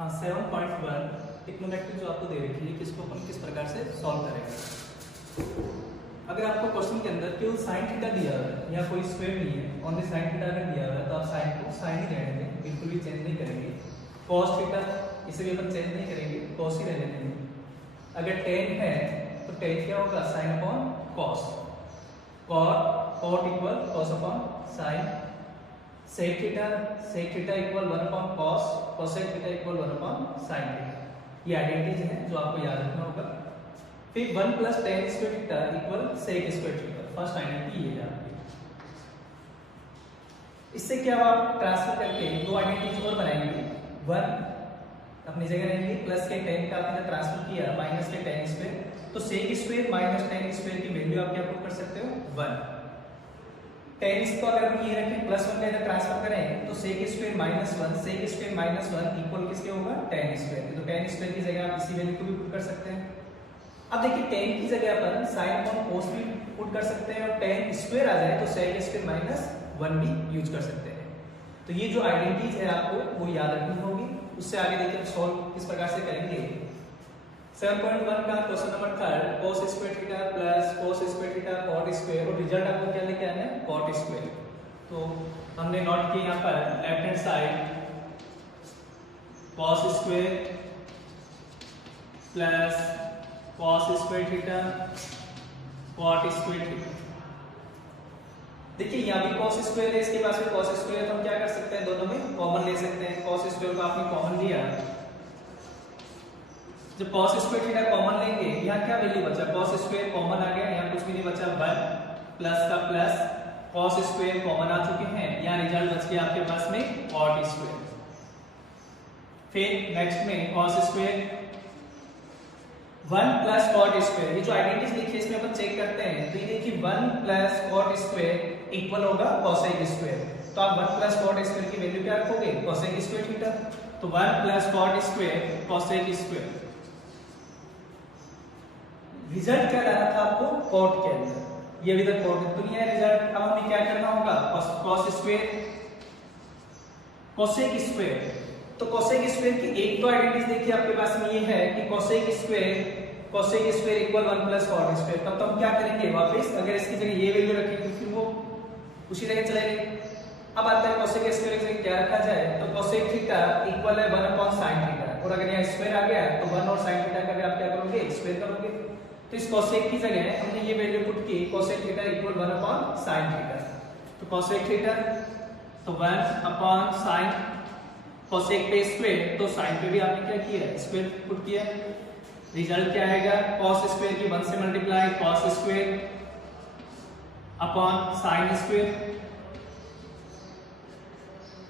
हाँ 7.1 ट्रिग्नोमेट्री जो आपको दे रखी है किसको अपन किस प्रकार से सॉल्व करेंगे। अगर आपको क्वेश्चन के अंदर केवल साइन थीटा दिया हुआ है या कोई स्क्वायर नहीं है, ओनली साइन थीटा अगर दिया हुआ है तो आप साइन को साइन ही रहने देंगे, बिल्कुल भी चेंज नहीं करेंगे। कॉस थीटा इसे भी अपन चेंज नहीं करेंगे, कॉस ही रहने देंगे। अगर टेन है तो टेन क्या होगा, sine upon cos. Cot equal cos upon sine. Sec theta equal 1 upon cos, cosec theta equal 1 upon sine theta. ये आइडेंटिटीज हैं जो आपको याद रखना होगा। फिर 1 plus tan square theta equal sec square theta, first identity ये है आपकी। इससे क्या आप ट्रांसफर करके दो आइडेंटिटीज और बनाएंगे। 1 अपनी जगह रहेंगे, प्लस के टेन का आपने ट्रांसफर किया माइनस के टेन स्क्वायर, तो sec square minus tan square की वैल्यू आप क्या पुट कर सकते हो, 1। टेन इसको अगर हम ये रखें प्लस 1 का इधर ट्रांसफर करें तो sec square minus 1, sec square minus 1 equal किसके होगा, टेन स्क्वायर। तो टेन स्क्वायर की जगह आप इसी वैल्यू को भी पुट कर सकते हैं। अब देखिए टेन की जगह पर साइन अपॉन कोस भी पुट कर सकते हैं, और टेन स्क्वायर आ जाए तो सेक स्क्वायर माइनस 1 भी यूज कर सकते हैं। तो ये जो आइडेंटिटीज है आपको वो याद रखनी होगी। उससे आगे देखिए सॉल्व किस प्रकार से करेंगे। 7.1 का question number 3, cos square theta plus cos square theta cot square, और रिजल्ट आपको क्या लेके आना है, cot स्क्वायर। तो हमने नोट किया यहाँ पर left hand side cos square plus cos square theta cot square theta. देखिए यहाँ भी cos स्क्वायर है, इसके पास में cos स्क्वायर, तो हम क्या कर सकते हैं, दोनों में कॉमन ले सकते हैं। cos स्क्वायर को आपने कॉमन लिया, जब cos स्क्वायर थीटा कॉमन लेंगे यहाँ क्या वैल्यू बचा, cos स्क्वायर कॉमन आ गया, यहाँ कुछ भी नहीं बचा, 1 प्लस का प्लस cos स्क्वायर कॉमन आ चुके हैं, यहाँ रिजल्ट बच गया आपके पास में cot स्क्वायर। फिर नेक्स्ट में cos square 1 plus cot square, ये जो आइडेंटिटीज लिखी है इसमें अपन चेक करते हैं। तो ये देखिए 1 प्लस cot स्क्वायर इक्वल होगा cosec स्क्वायर, तो आप 1 प्लस cot स्क्वायर की वैल्यू क्या रखोगे, cosec स्क्वायर थीटा। तो 1 plus cot square cosec square. Result क्या लाना था आपको, cot के अंदर, ये भी तक cot तो नहीं है रिजल्ट। अब हमें क्या करना होगा, cos स्क्वायर cosec स्क्वायर। तो cosec स्क्वायर की एक तो आइडेंटिटीज देखिए आपके पास में ये है कि cosec square equal 1 plus cot square. तब तो हम क्या करेंगे, वापस अगर इसकी जगह ये वैल्यू रखेंगे फिर वो उसी जगह चलेगी। अब आता है cosec स्क्वायर की जगह क्या रखा जाए, तो cosec थीटा इक्वल है 1 अपॉन sin थीटा, और अगर यहाँ स्क्वायर आ गया तो 1 और sin थीटा का भी आप क्या करोगे, स्क्वायर करोगे। तो इस cosec की जगह हमने ये वैल्यू पुट की, cosec theta equal 1 upon sin theta. तो cosec थीटा तो 1 अपॉन sin, cosec पे स्क्वायर तो sin पे भी आपने क्या किया, स्क्वायर पुट किया। रिजल्ट क्या आएगा, cos स्क्वायर की 1 से multiply cos square upon sin square,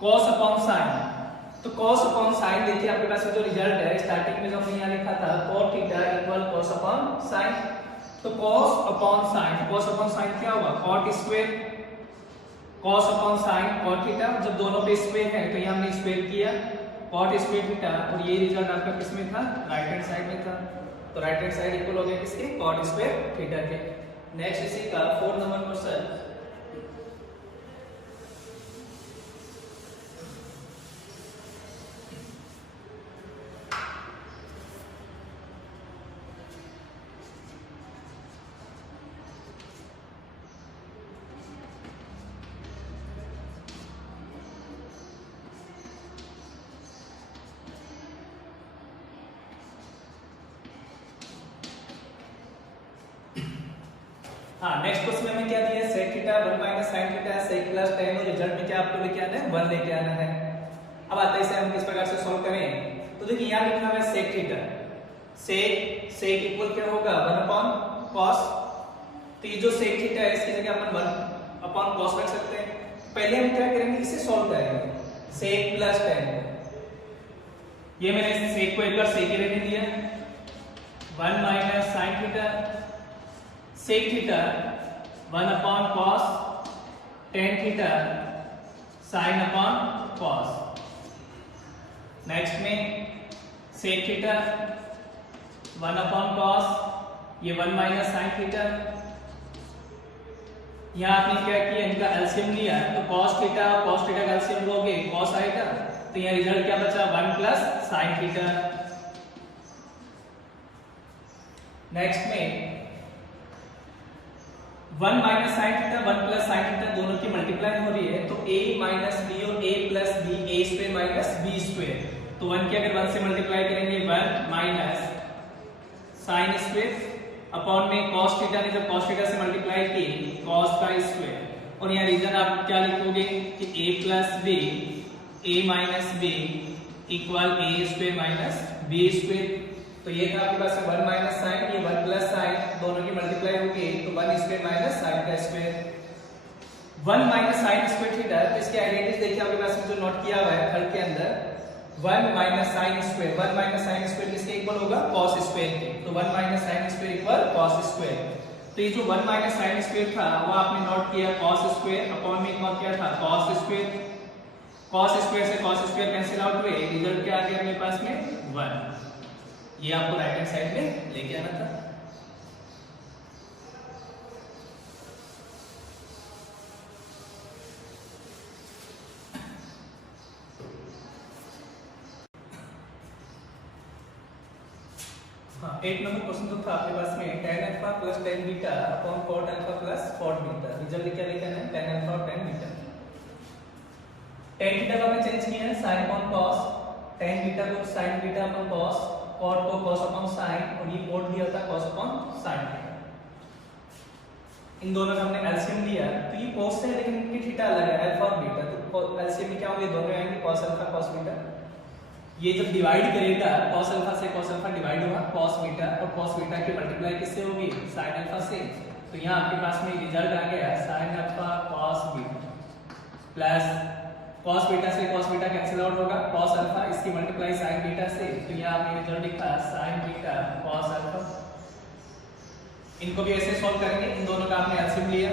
cos अपॉन sin। तो cos अपॉन sin देखिए आपके पास में जो रिजल्ट है, स्टार्टिंग में जो हमने यहाँ लिखा था cot थीटा इक्वल cos अपॉन sin। तो cos अपॉन sin क्या होगा, cot स्क्वायर, cos अपॉन sin cot थीटा। जब दोनों पे स्क्वायर है तो यहाँ हमने स्क्वायर किया cot स्क्वायर थीटा, और ये रिजल्ट आपका किस में था, राइट हैंड साइड में था। तो राइट हैंड साइड इक्वल हो गया किसके, cot स्क्वायर थीटा के। नेक्स्ट इसी का 4 नंबर क्वेश्चन, हाँ नेक्स्ट क्वेश्चन में हमें क्या दिया है, sec theta 1 minus sin theta sec plus tan, और रिजल्ट में क्या आपको लेके आना है, 1 लेके आना है। अब आता है इसे हम किस प्रकार से सॉल्व करें। तो देखिए यहाँ लिखना है sec थीटा, sec इक्वल क्या होगा, 1 अपॉन cos। तो ये जो sec थीटा है इसकी जगह अपन 1 अपॉन cos रख सकते हैं। पहले हम क्या करेंगे, इसे सॉल्व करेंगे, sec प्लस tan। ये मैंने sec को एक बार sec ही रहने दिया, 1 minus sin theta sec theta 1 upon cos, tan theta sin upon cos। Next में sec थीटा 1 अपॉन cos, ये 1 माइनस sin थीटा। यहाँ आपने क्या किया, इनका एलसीएम लिया, तो cos थीटा का एलसीएम लोगे cos आएगा, तो यहाँ रिजल्ट क्या बचा 1 प्लस साइन थीटा। नेक्स्ट में 1 minus sine theta 1 plus sine theta दोनों की मल्टीप्लाई हो रही है, तो a माइनस बी और a plus b a square minus b square, तो 1 की अगर 1 से मल्टीप्लाई करेंगे 1 माइनस साइन स्क्वायर अपॉन में cos थीटा ने जब cos थीटा से मल्टीप्लाई की cos का स्क्वायर, और यहाँ रीजन आप क्या लिखोगे कि a plus b a minus b equal a square minus b square. तो ये था आपके पास 1 माइनस साइन, ये 1 प्लस साइन, दोनों की मल्टीप्लाई होगी तो 1 स्क्वायर माइनस साइन का square. 1 minus sine square theta, तो इसके आइडेंटिटीज देखिए आपके पास में जो नोट किया हुआ है हल के अंदर 1 minus sine square, 1 minus sine square किसके इक्वल होगा cos स्क्वायर के, तो 1 minus sine square equal cos square. तो ये जो 1 माइनस साइन स्क्वायर था वो आपने नोट किया cos स्क्वायर अपॉन में इक्वल क्या था cos स्क्वायर, cos स्क्वायर से cos स्क्वायर कैंसिल आउट हुए, रिजल्ट क्या आ गया अपने पास में 1। ये आपको राइट हैंड साइड में लेके आना था। हाँ, 8 नंबर क्वेश्चन जो था आपके पास में tan alpha plus tan beta upon cot alpha plus cot beta, result क्या लेके आना है tan अल्फा और tan बीटा। tan थीटा को हमने चेंज किया है sin upon cos, tan beta को sin beta upon cos, cot को cos अपॉन sin, और ये cot दिया था cos अपॉन sin थीटा। इन दोनों का हमने एलसीएम लिया, तो ये cos है लेकिन इनकी थीटा अलग है अल्फा और बीटा, तो एलसीएम में क्या होंगे दोनों आएंगे cos अल्फा cos बीटा। ये जब डिवाइड करेगा cos अल्फा से cos अल्फा डिवाइड होगा cos बीटा, और cos बीटा की मल्टीप्लाई किससे होगी sin अल्फा से, तो यहाँ आपके पास में रिजल्ट आ गया sin alpha cos beta plus cos beta से cos बीटा कैंसिल आउट होगा cos अल्फा, इसकी मल्टीप्लाई sin बीटा से, तो यहाँ आपने रिजल्ट लिखा sin बीटा cos अल्फा। इनको भी ऐसे सॉल्व करेंगे, इन दोनों का आपने एलसीएम लिया,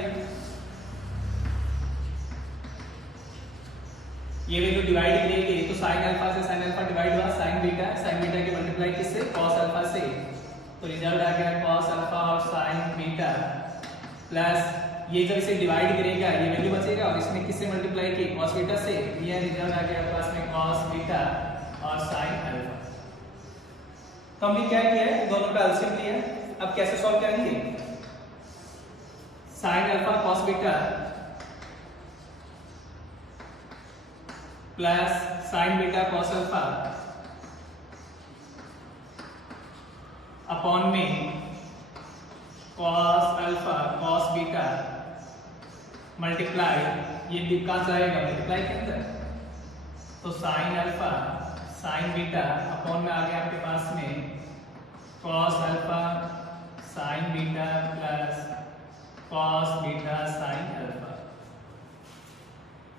ये वैल्यू डिवाइड करेंगे तो sin अल्फा से sin अल्फा डिवाइड हुआ sin बीटा की मल्टीप्लाई किससे cos अल्फा से, तो रिजल्ट आ गया cos अल्फा और sin बीटा प्लस ये जब इसे डिवाइड करेगा ये वैल्यू बचेगा और इसमें किससे मल्टीप्लाई की cos बीटा से, ये रिजल्ट आ गया पास में cos बीटा और sin अल्फा। तो हमने क्या किया है दोनों का एलसीएम लिया, अब कैसे सॉल्व करेंगे sin alpha cos beta plus sin beta cos alpha upon में cos alpha cos beta multiply, ये कहां जाएगा मल्टीप्लाई के अंदर, तो sin alpha sin beta upon में आ गया आपके पास में cos alpha sin beta plus cos beta sin alpha.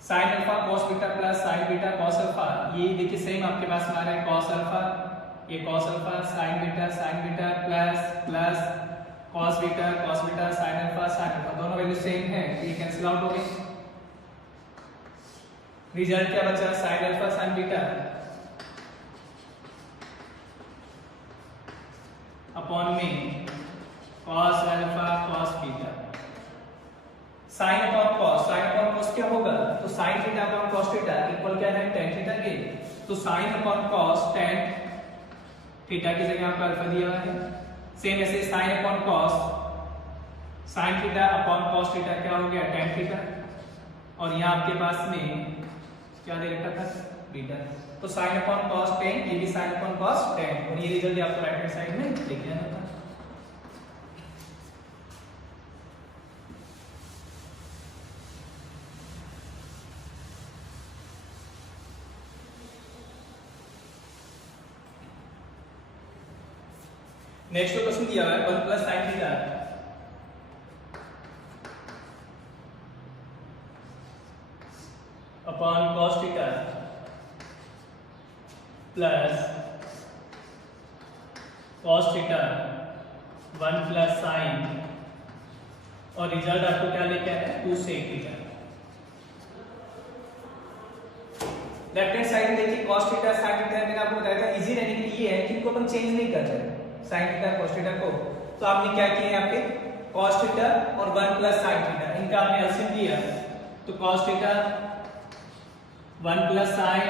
sin alpha cos beta plus sin beta cos alpha, ये देखिए सेम आपके पास में आ रहा है cos अल्फा, ये cos alpha sin beta plus cos beta sin alpha sin alpha, दोनों value same है, ये कैंसिल आउट हो गई। रिजल्ट क्या बचा sin alpha sin beta upon में cos alpha cos beta, sin upon cos क्या होगा, तो sin theta upon cos theta equal क्या है tan थीटा के, तो sin upon cos tan theta की जगह आपका अल्फा दिया हुआ है, सेम ऐसे sin upon cos sin theta upon cos theta क्या हो गया tan थीटा, और यहाँ आपके पास में क्या दे रखा था बीटा, तो sin अपॉन cos tan, ये भी sin अपॉन cos tan, और ये रिजल्ट आपको राइट हैंड साइड में लिख लेना था। नेक्स्ट क्वेश्चन दिया हुआ है 1 plus sin theta upon cos theta plus cos theta 1 plus sin, और रिजल्ट आपको क्या लेके आया है 2 sec theta. Left hand side में देखिए cos थीटा sin थीटा मैंने आपको बताया था इजी रहने के लिए ये है कि इनको अपन चेंज नहीं कर रहे sin थीटा cos थीटा को, तो आपने क्या किया यहाँ पे cos थीटा और 1 प्लस sin थीटा इनका आपने एलसीएम लिया, तो cos थीटा 1 प्लस sin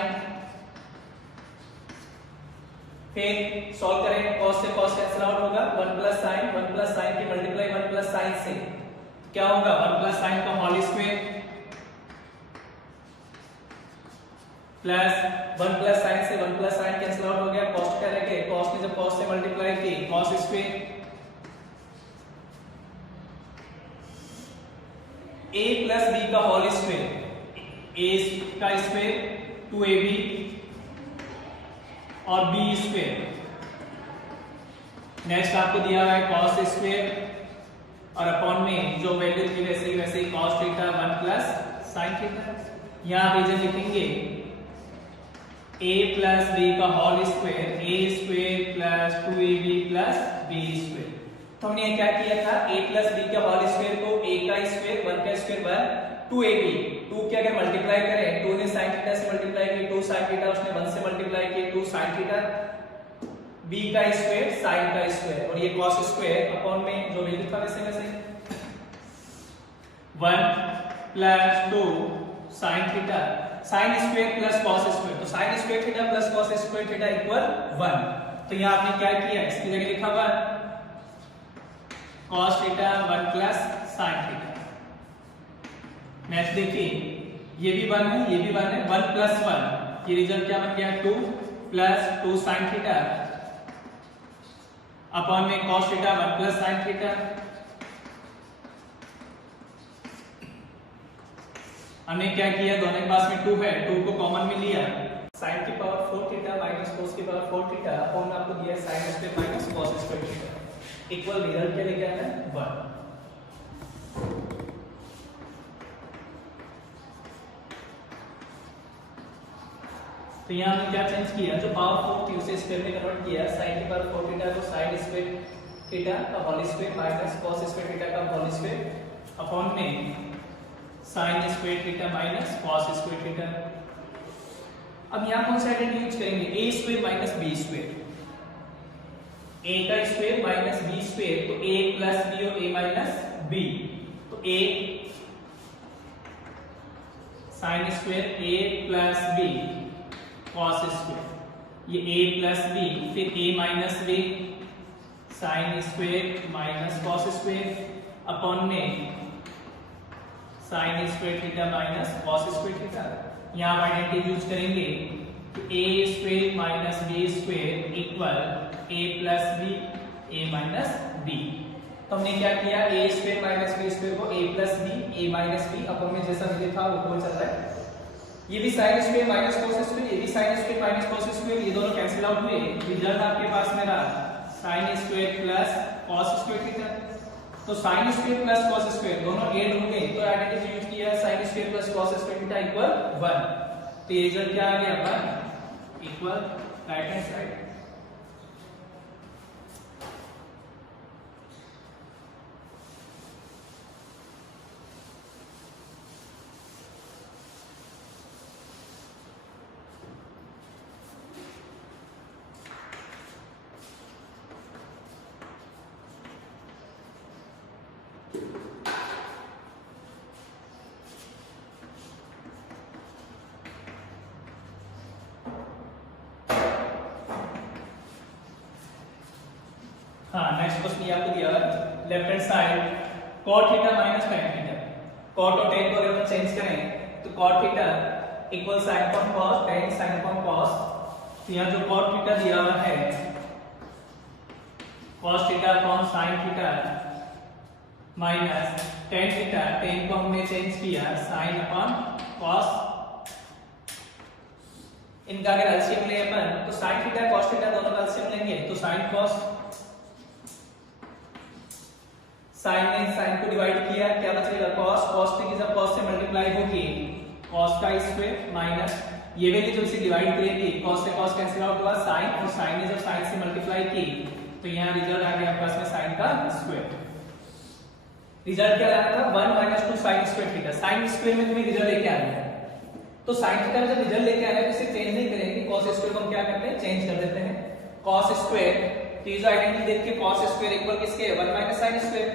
फिर सॉल्व करें, cos से cos कैंसिल आउट होगा, 1 प्लस साइन की मल्टीप्लाई 1 प्लस साइन से क्या होगा, 1 प्लस साइन का whole square plus 1 plus sine से 1 प्लस साइन कैंसिल आउट हो गया, cos क्या रह गया, cos ने जब cos से मल्टीप्लाई की cos square a plus b का होल स्क्वायर, a का स्क्वायर 2ab और b स्क्वायर। नेक्स्ट आपको दिया हुआ है cos स्क्वायर और अपॉन में जो वैल्यू थी वैसे ही cos theta 1 plus sin theta. यहां आप इसे लिखेंगे a प्लस b का whole square, a square plus 2ab plus b square. तो हमने क्या किया था, a प्लस b का होल स्क्वायर को a का स्क्वायर 1 का स्क्वायर 1 2ab 2 के अगर मल्टीप्लाई करें, 2 ने sin थीटा से मल्टीप्लाई किया 2 sin थीटा, उसने 1 से मल्टीप्लाई किया 2 sin थीटा, b का स्क्वायर sin का स्क्वायर और ये cos स्क्वायर अपॉन में जो वैल्यू था वैसे 1 plus 2 sin theta sin square plus cos square, तो sin square theta plus cos square theta equal 1। तो यहां आपने क्या किया, इसकी जगह लिखा हुआ cos theta 1 plus sin theta. Next देखिए ये भी 1 है, ये भी 1 है, 1 प्लस 1 ये रिजल्ट क्या बन गया 2 प्लस 2 sin थीटा अपॉन में cos theta 1 plus sin theta. हमने क्या किया, दोनों के पास में 2 है, 2 को कॉमन में लिया, sin की पावर 4 थीटा माइनस cos की पावर 4 थीटा अपॉन में आपको दिया sin square minus cos square theta equal result क्या लेके आना है 1। तो यहाँ हमने क्या चेंज किया, जो पावर 4 थी उसे स्क्वायर में कन्वर्ट किया, sin की पावर 4 थीटा को sin स्क्वायर थीटा का whole square minus cos square theta का होल स्क्वायर अपॉन में sin square theta minus cos square theta. अब यहाँ कौन सा आइडेंटिटी यूज करेंगे, a square minus b square, a का स्क्वायर माइनस b स्क्वायर, तो a प्लस b और a माइनस b, तो a sin square a plus b cos square, ये a प्लस b फिर a minus b sin square minus cos square upon में sin square theta minus cos square theta. यहाँ identity use करेंगे तो a square minus b square equal a plus b a minus b। तो हमने क्या किया, a square minus b square को a plus b a minus b upon में जैसा मिले था वो चल रहा है, ये भी sin square minus cos square, ये भी sin square minus cos square, ये दोनों कैंसिल आउट हुए, रिजल्ट आपके पास में रहा sin square plus cos square theta. तो sin square plus cos square दोनों ऐड होंगे, तो आइडेंटिटी यूज किया sin square plus cos square theta equal 1। तो ये रिजल्ट क्या आ गया 1 इक्वल राइट हैंड साइड। हाँ नेक्स्ट क्वेश्चन ये आपको दिया है left hand side cot theta minus tan theta, cot और tan को अगर हम चेंज करें तो cot theta equal sin upon cos, tan sin upon cos। तो यहाँ जो cot थीटा दिया हुआ है cos theta upon sin theta minus tan theta, tan को हमने चेंज किया sin अपॉन cos। इनका अगर एलसीएम ले अपन तो sin थीटा cos थीटा दोनों का एलसीएम लेंगे तो sin cos, साइन ने साइन को डिवाइड किया क्या बचेगा cos, cos की जब cos से मल्टीप्लाई होगी cos का स्क्वायर माइनस ये वैल्यू जब इसे डिवाइड करेगी cos से cos कैंसिल आउट हुआ sin, और sin ने जब sin से मल्टीप्लाई की तो यहाँ रिजल्ट आ गया आपके पास में sin का स्क्वायर। रिजल्ट क्या आया था 1 minus 2 sin square theta, sin square में तुम्हें रिजल्ट लेके आना है, तो sin थीटा में जब रिजल्ट लेके आना है तो इसे चेंज नहीं करेंगे, cos स्क्वायर को हम क्या करते हैं चेंज कर देते हैं cos स्क्वायर। तो ये जो आइडेंटिटी देख के cos स्क्वायर इक्वल किसके 1 माइनस sin स्क्वायर,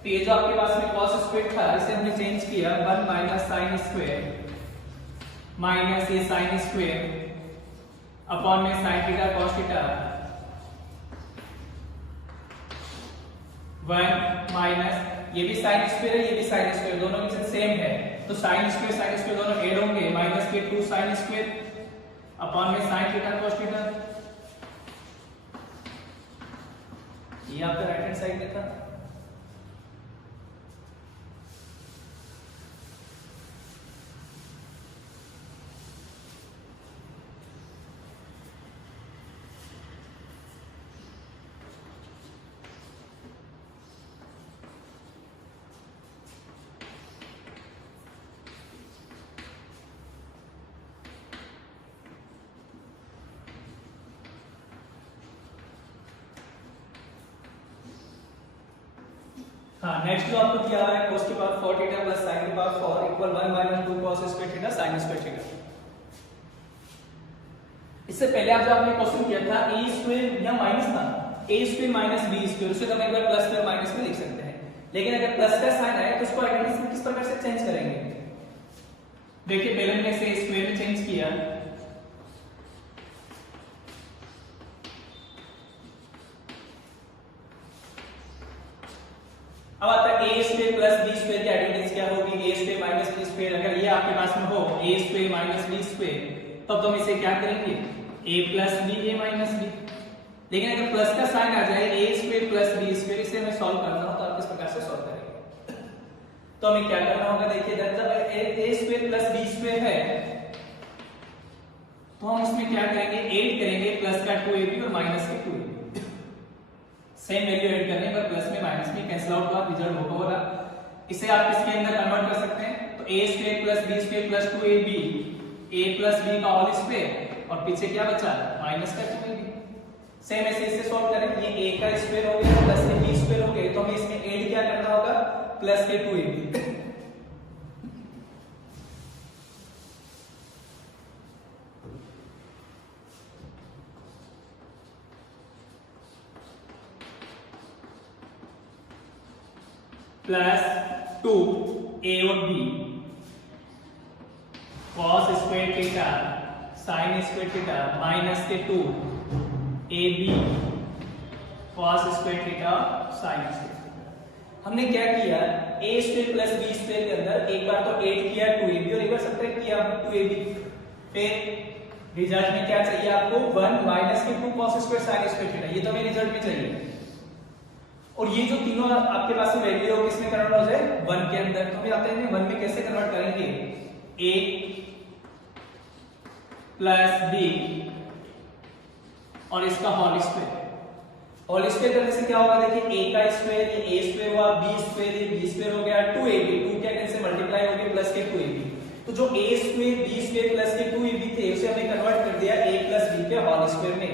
तो ये जो आपके पास में cos स्क्वायर था इसे हमने चेंज किया 1 माइनस sin स्क्वायर माइनस ये sin स्क्वायर अपॉन में sine theta cos theta 1 minus, ये भी साइन स्क्वायर है, ये भी साइन स्क्वायर, दोनों की सेम है, तो साइन स्क्वायर दोनों ऐड होंगे, माइनस के 2 साइन स्क्वायर अपॉन में साइन थीटा कॉस थीटा। ये आपका राइट हैंड साइड में था। हाँ, नेक्स्ट जो आपको दिया हुआ है cos की पावर 4 थीटा प्लस sin की power 4 equal 1 minus 2 cos square theta sin square theta. इससे पहले आप जो आपने क्वेश्चन किया था a स्क्वायर या माइनस था, a square minus b square, उसे हम एक बार प्लस और माइनस में लिख सकते हैं, लेकिन अगर प्लस का साइन आए तो उसको आइडेंटिटी किस प्रकार से चेंज करेंगे? देखिए पहले हमने इसे स्क्वायर में चेंज किया, अब आता है a square plus b square की आइडेंटिटी क्या होगी? a square minus b square. अगर ये आपके पास में हो a square minus b square, तब तो हम इसे क्या करेंगे? a plus b a minus b। लेकिन अगर प्लस का साइन आ जाए a square plus b square, इसे हमें सॉल्व करना हो तो आप किस प्रकार से सॉल्व करेंगे? तो हमें क्या करना होगा? देखिए जब a square plus b square है तो हम उसमें क्या करेंगे? ऐड करेंगे प्लस का 2ab और माइनस का 2ab। सेम वैल्यू ऐड करने पर प्लस में माइनस में कैंसिल आउट हुआ, रिजल्ट होगा। इसे आप किसके अंदर कन्वर्ट कर सकते हैं? तो a square plus b square plus 2ab, a plus b का होल स्क्वायर और पीछे क्या बचा? माइनस का 2ab। सेम ऐसे इसे सॉल्व करें, ये a का स्क्वायर हो गया प्लस के b स्क्वायर हो गए, तो हमें इसमें ऐड क्या करना होगा? प्लस के 2ab। प्लस 2 a और b cos square theta sin square theta minus के 2 ab cos square theta sin square theta. हमने क्या किया? a square plus b square के अंदर एक बार तो ऐड किया 2ab और एक बार सब्ट्रैक्ट किया 2ab, फिर रिजल्ट में क्या चाहिए आपको? 1 माइनस के 2 cos square sin square theta. ये तो हमें रिजल्ट में चाहिए, और ये जो तीनों आपके पास में वैल्यू हो किसमें कन्वर्ट हो जाए? 1 के अंदर। तो हम आते हैं 1 में कैसे कन्वर्ट करेंगे? a प्लस b और इसका होल स्क्वायर। होल स्क्वायर करने से क्या होगा? देखिए a का स्क्वायर, ये a स्क्वायर हुआ, b स्क्वायर, ये b स्क्वायर हो गया, 2ab, 2 के अंदर से मल्टीप्लाई हो गया प्लस के 2ab। तो जो a square b square plus के 2ab थे उसे हमने कन्वर्ट कर दिया a प्लस b के होल स्क्वायर में,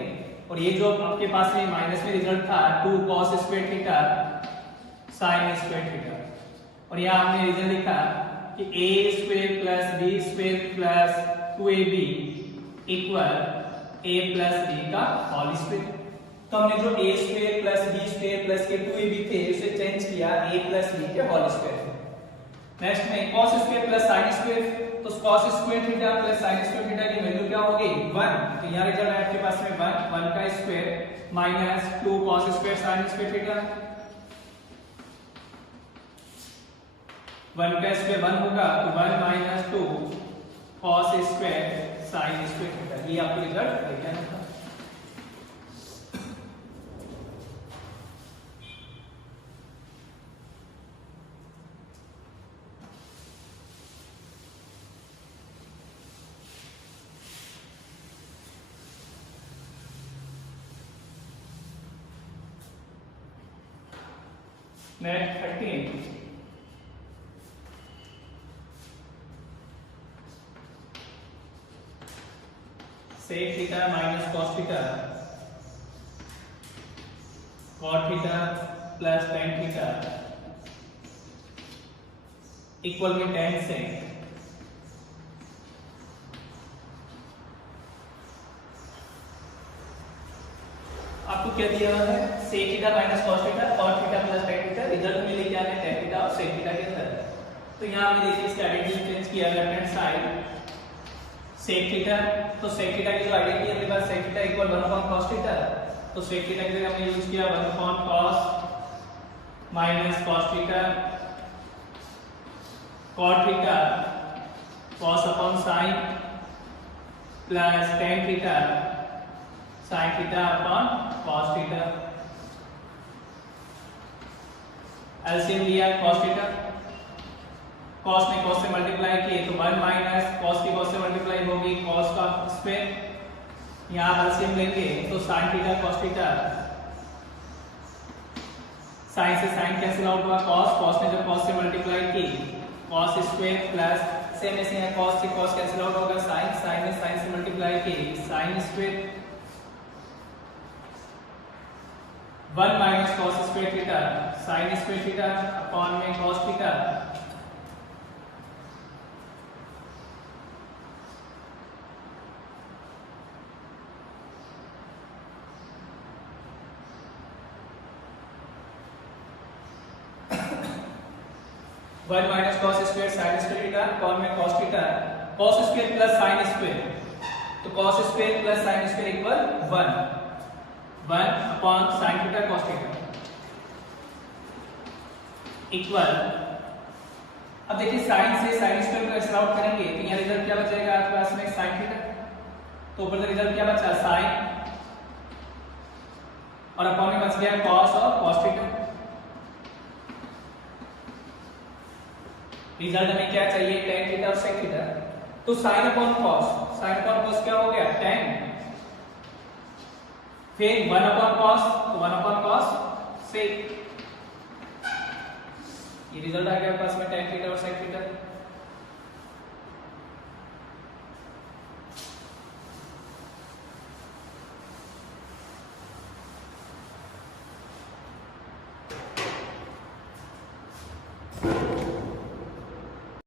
और ये जो आपके पास में माइनस में रिजल्ट था 2 cos square theta sin square theta, और यहाँ हमने रिजल्ट लिखा कि a square plus b square plus 2ab equal a plus b का होल स्क्वायर। तो हमने जो a square plus b square plus के 2ab थे उसे चेंज किया a प्लस b के होल स्क्वायर। नेक्स्ट में cos square plus sin square, तो cos square theta plus sin square theta की वैल्यू क्या होगी? 1। तो यहाँ रिजल्ट है आपके पास में 1 का square minus 2 cos square sin square theta. 1 का स्क्वायर 1 होगा तो 1 minus 2 cos square sin square theta. ये आपको रिजल्ट देखना था। Next 13 sec theta minus cos theta cot theta plus tan theta equal में tan sec। आपको क्या दिया हुआ है? sec theta minus cos theta cot theta plus tan theta. Result में लेके आना है tan थीटा और sec थीटा के अंदर। तो यहाँ हमने देखिए इसका आइडेंटिटी चेंज किया left hand side sec theta, तो sec थीटा की जो आइडेंटिटी अपने पास theta equal 1 upon cos theta, तो sec थीटा के लिए हमने यूज किया 1 upon cos minus cos theta, cot theta cos अपॉन sin plus tan theta sin theta upon cos theta. LCM लिया cos थीटा, cos ने cos से मल्टीप्लाई किए तो 1 माइनस cos की cos से मल्टीप्लाई होगी cos का स्क्वायर। यहाँ पर एलसीएम लेंगे तो sin theta cos theta, sin से sin कैंसिल आउट हुआ cos ने जब cos से मल्टीप्लाई की cos स्क्वायर प्लस सेम ऐसे यहाँ cos से cos कैंसिल आउट होगा sin ने sin से मल्टीप्लाई की sin square 1 minus cos square theta sin square theta upon में cos theta. One minus cos square sin square theta upon में cos theta, cos square plus sin square, तो cos square plus sin square equal 1 upon sin theta cos theta equal. अब देखिए sin से sin square को cancel out करेंगे तो यहाँ result क्या बचेगा आपके पास में sin थीटा, तो ऊपर से रिजल्ट क्या बचा sin और अपॉन में बच गया cos और cos थीटा। रिजल्ट हमें क्या चाहिए tan थीटा और sec थीटा, तो sin अपॉन cos क्या हो गया tan, फिर 1 अपॉन cos तो 1 अपॉन cos sec, ये रिजल्ट आ गया पास में tan थीटा और sec थीटा।